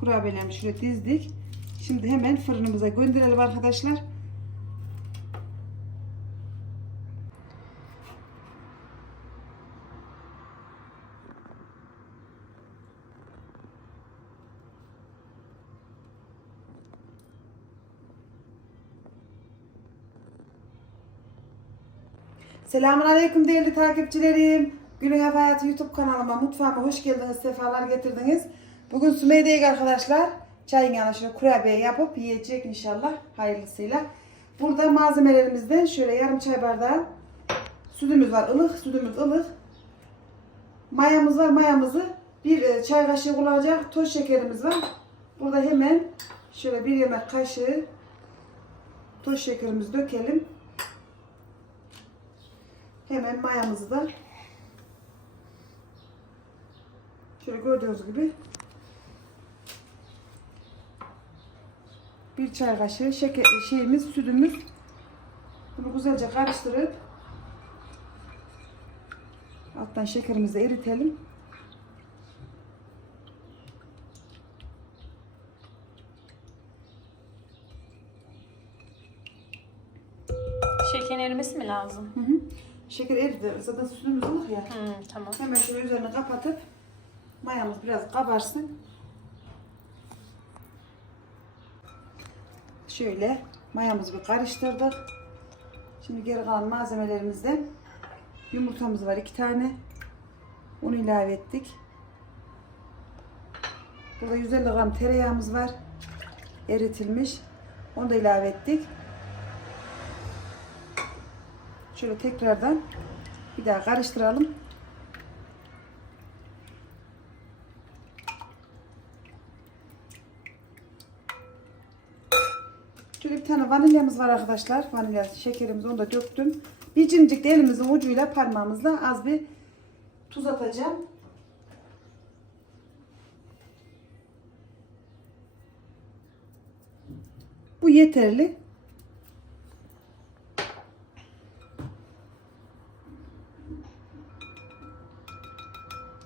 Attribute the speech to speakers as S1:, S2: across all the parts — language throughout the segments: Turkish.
S1: Kurabiyelerimizi şöyle dizdik. Şimdi hemen fırınımıza gönderelim arkadaşlar. Selamun Aleyküm değerli takipçilerim. Gülün Hayatı YouTube kanalıma, mutfağıma hoş geldiniz, sefalar getirdiniz. Bugün Sümeyye'deyiz arkadaşlar. Çayın yanına şöyle kurabiye yapıp yiyecek inşallah hayırlısıyla. Burada malzemelerimizden şöyle yarım çay bardağı sütümüz var, ılık, sütümüz ılık. Mayamız var, mayamızı bir e, çay kaşığı kullanacak, toz şekerimiz var. Burada hemen şöyle bir yemek kaşığı toz şekerimizi dökelim. Hemen mayamızı da şöyle gördüğünüz gibi bir çay kaşığı şeker şeyimiz sütümüz bunu güzelce karıştırıp alttan şekerimizi eritelim.
S2: Şekerin erimesi mi lazım?
S1: Hı hı. Şeker eridi. Zaten sütümüz ılık ya.
S2: Hı, tamam.
S1: Hemen şöyle üzerine kapatıp mayamız biraz kabarsın. Şöyle mayamızı bir karıştırdık. Şimdi geri kalan malzemelerimizden yumurtamız var iki tane. Onu ilave ettik. Burada 150 gram tereyağımız var. Eritilmiş. Onu da ilave ettik. Şöyle tekrardan bir daha karıştıralım. Şöyle bir vanilyamız var arkadaşlar. Vanilya şekerimizi onu da döktüm. Bir cimcik de elimizin ucuyla parmağımızla az bir tuz atacağım. Bu yeterli.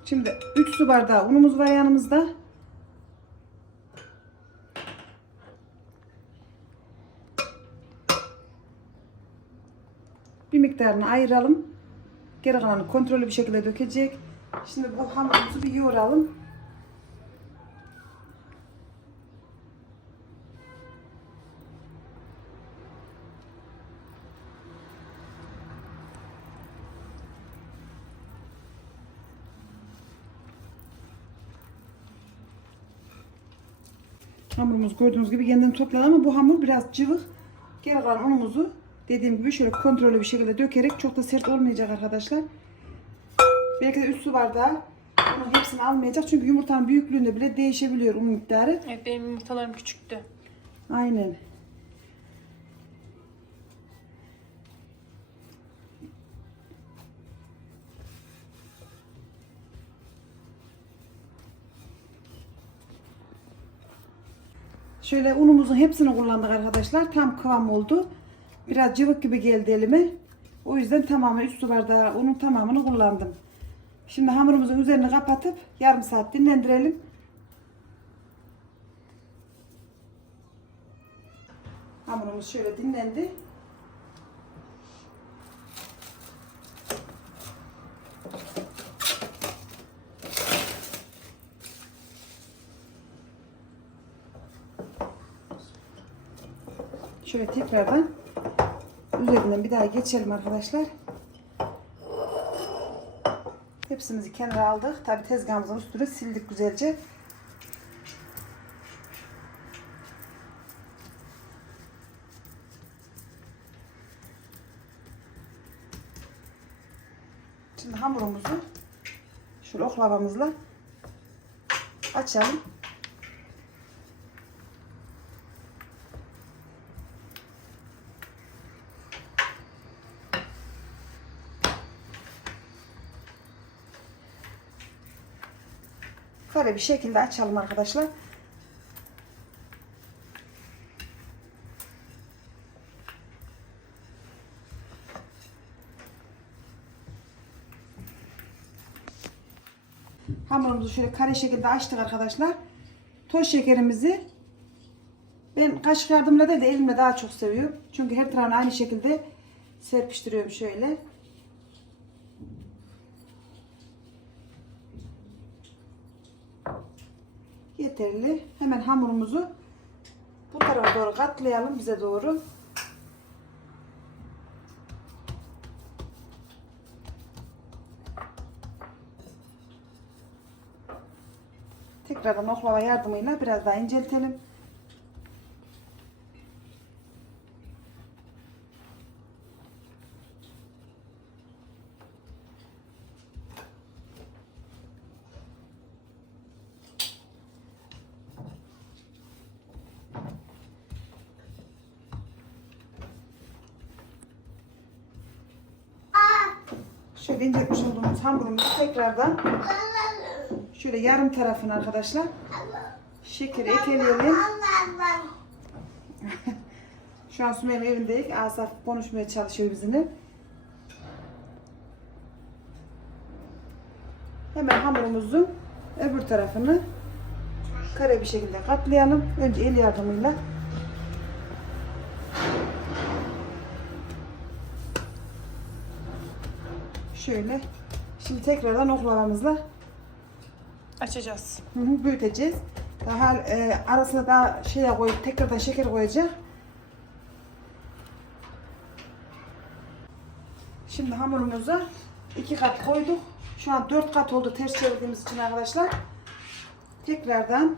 S1: Şimdi 3 su bardağı unumuz var yanımızda. Bir miktarını ayıralım. Geri kalanı kontrollü bir şekilde dökecek. Şimdi bu hamurumuzu bir yoğuralım. Hamurumuz gördüğünüz gibi yeniden topladı ama bu hamur biraz cıvık. Geri kalan unumuzu dediğim gibi şöyle kontrollü bir şekilde dökerek çok da sert olmayacak arkadaşlar. Belki de 3 su bardağı bunun hepsini almayacak. Çünkü yumurtanın büyüklüğünde bile değişebiliyor un miktarı.
S2: Evet benim yumurtalarım küçüktü.
S1: Aynen. Şöyle unumuzun hepsini kullandık arkadaşlar. Tam kıvam oldu. Biraz cıvık gibi geldi elime. O yüzden tamamı 3 su bardağı unun tamamını kullandım. Şimdi hamurumuzun üzerini kapatıp yarım saat dinlendirelim. Hamurumuz şöyle dinlendi. Şöyle tekrardan üzerinden bir daha geçelim arkadaşlar. Hepsimizi kenara aldık. Tabi tezgahımızın üstünü sildik güzelce. Şimdi hamurumuzu şöyle oklavamızla açalım. Kare bir şekilde açalım arkadaşlar. Hamurumuzu şöyle kare şekilde açtık arkadaşlar. toz şekerimizi ben kaşık yardımıyla değil de elimle daha çok seviyorum. Çünkü her tarafını aynı şekilde serpiştiriyorum şöyle. Yeterli. Hemen hamurumuzu bu tarafa doğru katlayalım bize doğru. Tekrardan oklava yardımıyla biraz daha inceltelim. Şöyle inceltmiş olduğumuz hamurumuzu tekrardan şöyle yarım tarafını arkadaşlar şekeri ekleyelim. Şu an Sümeyye'nin evindeyiz. Asaf konuşmaya çalışıyor bizimle. Hemen hamurumuzun öbür tarafını kare bir şekilde katlayalım. Önce el yardımıyla. Şöyle. Şimdi tekrardan oklavamızla
S2: Açacağız.
S1: Hı hı, büyüteceğiz. Daha e, arasına daha şey koyup tekrardan şeker koyacağız. Şimdi hamurumuza iki kat koyduk. Şu an dört kat oldu ters çevirdiğimiz için arkadaşlar. Tekrardan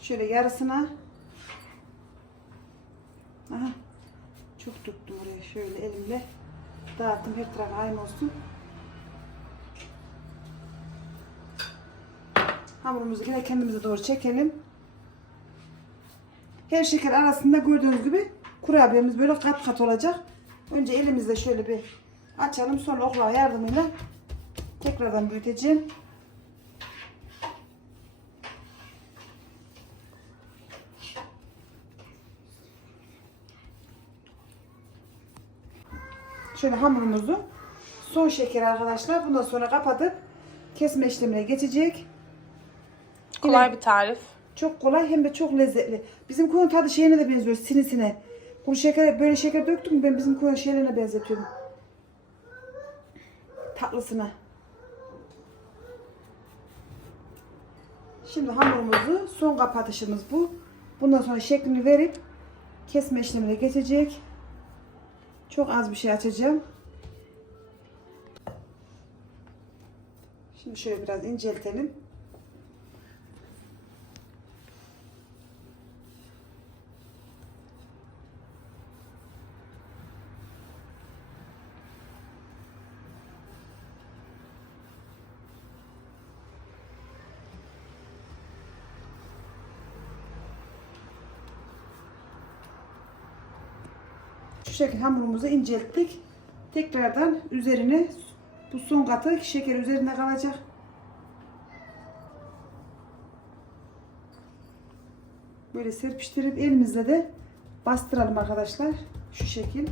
S1: şöyle yarısına Aha, çok tuttum oraya şöyle elimle dağıttım her taraf aynı olsun. Hamurumuzu yine kendimize doğru çekelim. Her şeker arasında gördüğünüz gibi kurabiyemiz böyle kat kat olacak. Önce elimizle şöyle bir açalım. Sonra oklava yardımıyla tekrardan büyüteceğim. Şöyle hamurumuzu son şeker arkadaşlar. Bundan sonra kapatıp kesme işlemine geçecek.
S2: Kolay bir tarif.
S1: Çok kolay hem de çok lezzetli. Bizim koyun tadı şeyine de benziyor sinisine. Kuru şeker böyle şeker döktüm mü ben bizim koyun şeylerine benzetiyorum. Tatlısına. Şimdi hamurumuzu son kapatışımız bu. Bundan sonra şeklini verip kesme işlemine geçecek. Çok az bir şey açacağım. Şimdi şöyle biraz inceltelim. Şu şekilde hamurumuzu incelttik. Tekrardan üzerine bu son katı şeker üzerinde kalacak. Böyle serpiştirip elimizle de bastıralım arkadaşlar. Şu şekil.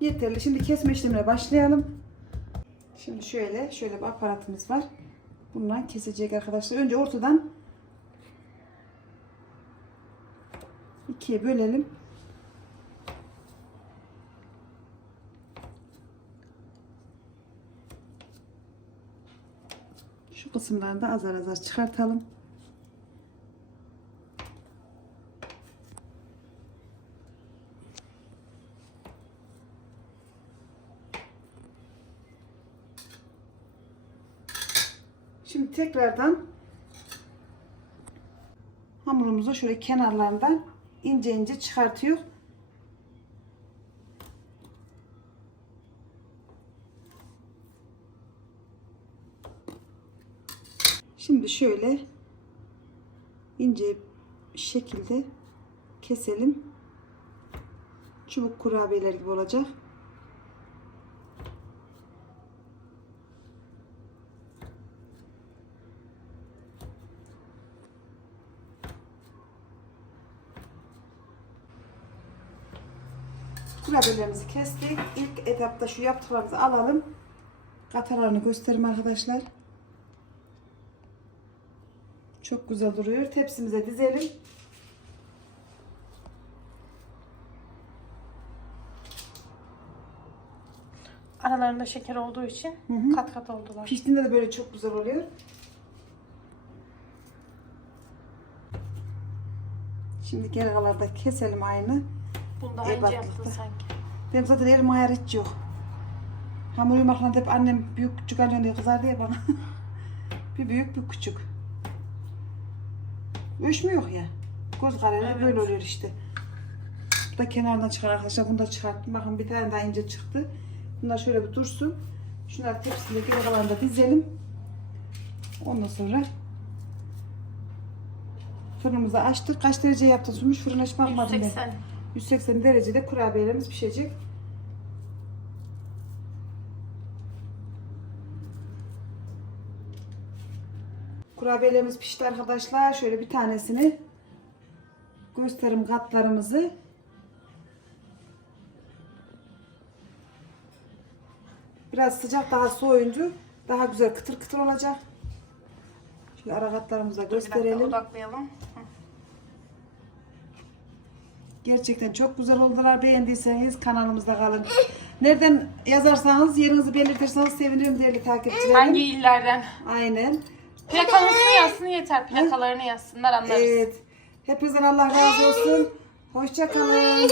S1: Yeterli. Şimdi kesme işlemine başlayalım. Şimdi şöyle, şöyle bir aparatımız var. Bundan kesecek arkadaşlar. Önce ortadan ikiye bölelim. Şu kısımlarını da azar azar çıkartalım. Şimdi tekrardan hamurumuzu şöyle kenarlarından ince ince çıkartıyor. Şimdi şöyle ince şekilde keselim. Çubuk kurabiyeler gibi olacak. Kurabiyelerimizi kestik. İlk etapta şu yaptıklarımızı alalım. Katalarını göstereyim arkadaşlar. Çok güzel duruyor. Tepsimize dizelim.
S2: Aralarında şeker olduğu için
S1: Hı hı.
S2: kat kat oldular.
S1: Piştiğinde de böyle çok güzel oluyor. Şimdi geri kalanı da keselim aynı.
S2: Bunu daha ince yaptın sanki.
S1: Benim zaten elim ayar hiç yok. Hamur yumaklarında hep annem büyük küçük annem diye kızardı ya bana. bir büyük bir küçük. Ölçmü yok ya. Göz kararı
S2: Evet.
S1: böyle oluyor işte. Bu da kenardan çıkar arkadaşlar. Bunu da çıkarttım. Bakın bir tane daha ince çıktı. Bunlar şöyle bir dursun. Şunları tepside geri kalanı da dizelim. Ondan sonra fırınımızı açtık. Kaç derece yaptın Sumuş? Fırına hiç bakmadım ben.
S2: 180.
S1: 180 derecede kurabiyelerimiz pişecek. Kurabiyelerimiz pişti arkadaşlar. Şöyle bir tanesini gösterim katlarımızı. Biraz sıcak daha soğuyunca daha güzel kıtır kıtır olacak. Şöyle ara katlarımıza
S2: Bir dakika
S1: gösterelim.
S2: odaklayalım.
S1: Gerçekten çok güzel oldular. Beğendiyseniz kanalımızda kalın. Nereden yazarsanız, yerinizi belirtirseniz sevinirim değerli takipçilerim.
S2: Hangi illerden?
S1: Aynen.
S2: Plakamızını yazsın yeter. Plakalarını yazsınlar anlarız.
S1: Evet. Hepinizden Allah razı olsun. Hoşça kalın.